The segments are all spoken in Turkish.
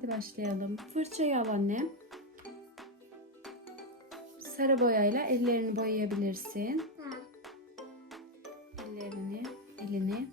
Hadi başlayalım. Fırçayı al annem. Sarı boyayla ellerini boyayabilirsin. Ellerini, elini.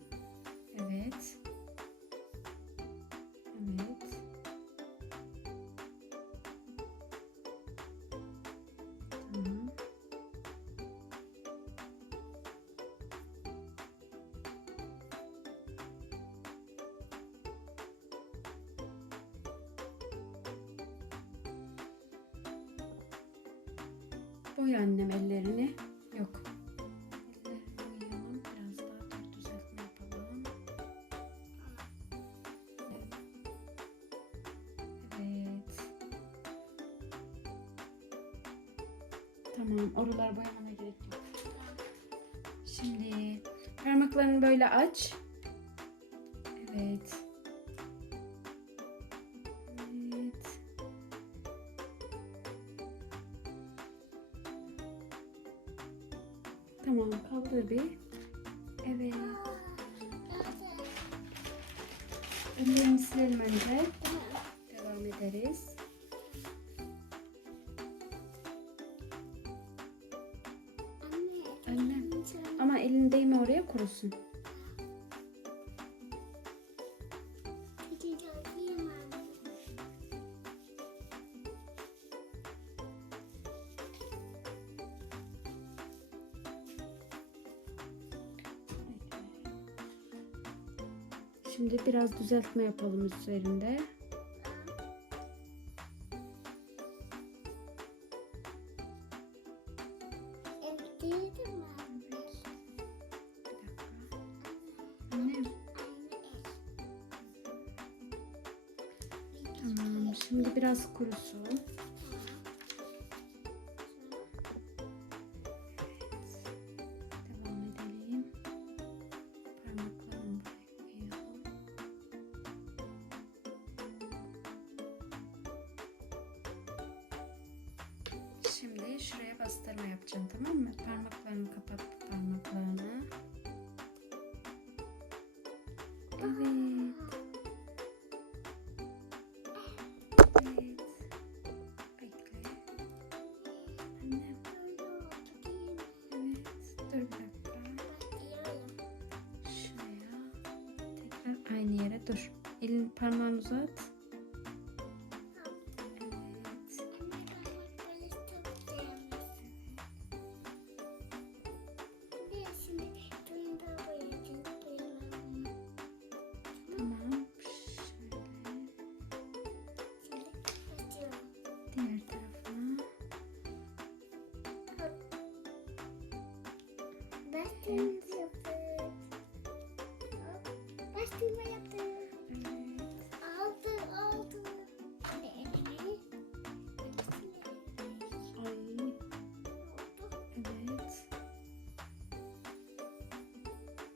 Boy annem ellerini. Yok. Tamam. Oralar boyamana gerek yok. Şimdi parmaklarını böyle aç. Evet. Tamam kaldır bir. Evet. Ellerini silelim önce. Devam ederiz. Anne. Anne. Ama elin değme oraya kurusun. Şimdi biraz düzeltme yapalım üzerinde. Annem. Tamam. Şimdi biraz kurusun. Bastırma yapacağım tamam mı? Parmaklarını kapat parmaklarını. Evet. Evet. Bekle. Annem. Evet. Dur bir dakika. Şuraya. Tekrar aynı yere dur. Elin parmağını uzat. Bastırma yaptım. Aldım, aldım. Evet.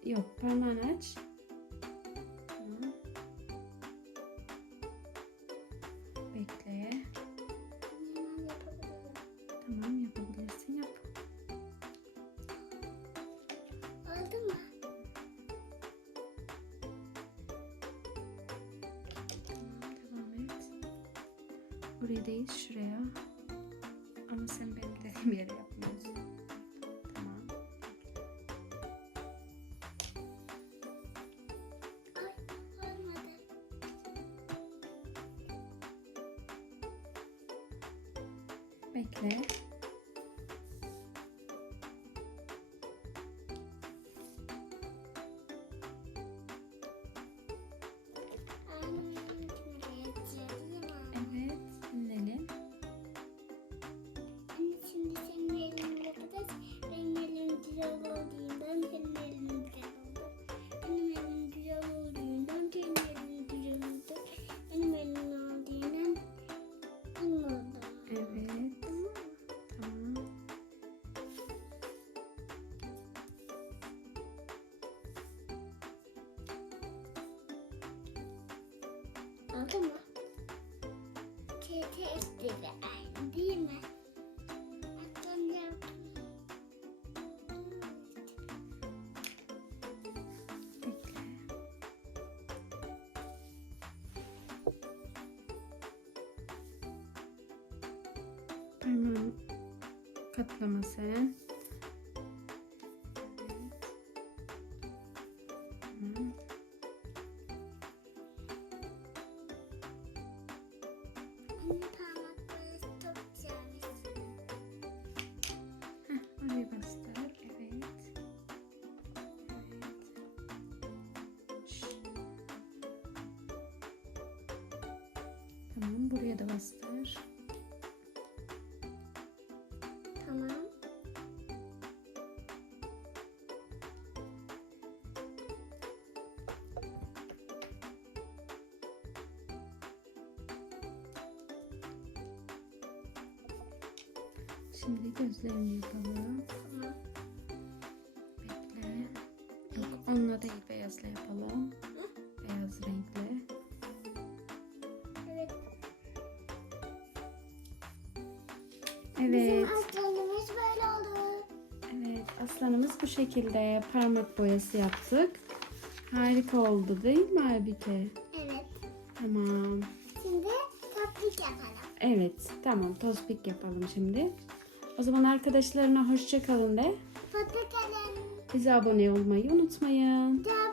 Yok parmağını. Buraya değil şuraya. Ama sen benim dediğim yere yapmıyorsun. Tamam. Bekle. oldu mu? Çete istedi aynı değil mi? Hatta ne Parmağım. Tamam buraya da bastır. Tamam. Şimdi gözlerini yapalım. Tamam. Bekle. Yok onunla değil beyazla yapalım. Beyaz renkle. Evet. Bizim aslanımız böyle oldu. Evet aslanımız bu şekilde parmak boyası yaptık. Harika oldu değil mi Aybike? Evet. Tamam. Şimdi tatlık yapalım. Evet tamam tospik yapalım şimdi. O zaman arkadaşlarına hoşça kalın de. Hoşçakalın. Bize abone olmayı unutmayın. Abone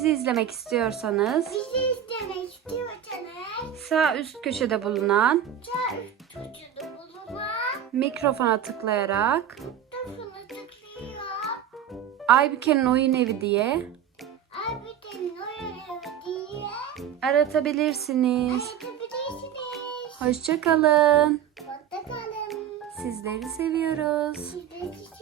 Bizi izlemek istiyorsanız Bizi izlemek istiyorsanız sağ üst köşede bulunan sağ üst tuşunu bulunan mikrofona tıklayarak. Aybüke'nin oyun evi diye Abinin oyun evi diye aratabilirsiniz. ayırabilirsiniz. Hoşça kalın. Hoşçakalın. Sizleri seviyoruz. Sizleri seviyoruz.